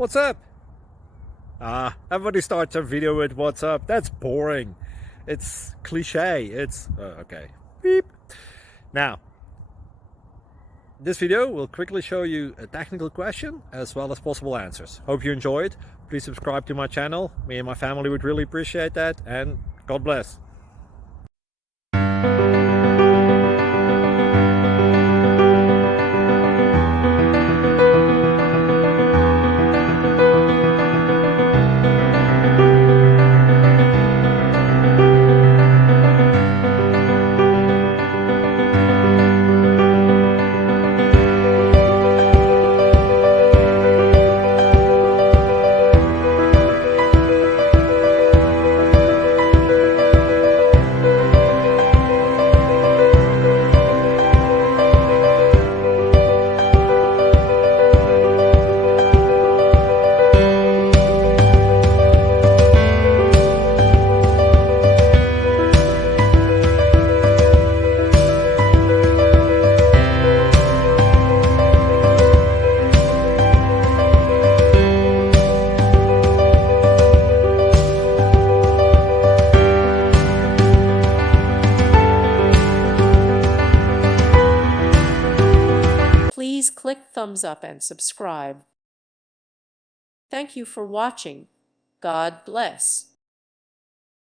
What's up? Everybody starts a video with what's up. That's boring. It's cliche. It's okay. Beep. Now, this video will quickly show you a technical question as well as possible answers. Hope you enjoyed. Please subscribe to my channel. Me and my family would really appreciate that, and God bless. Please click thumbs up and subscribe. Thank you for watching. God bless.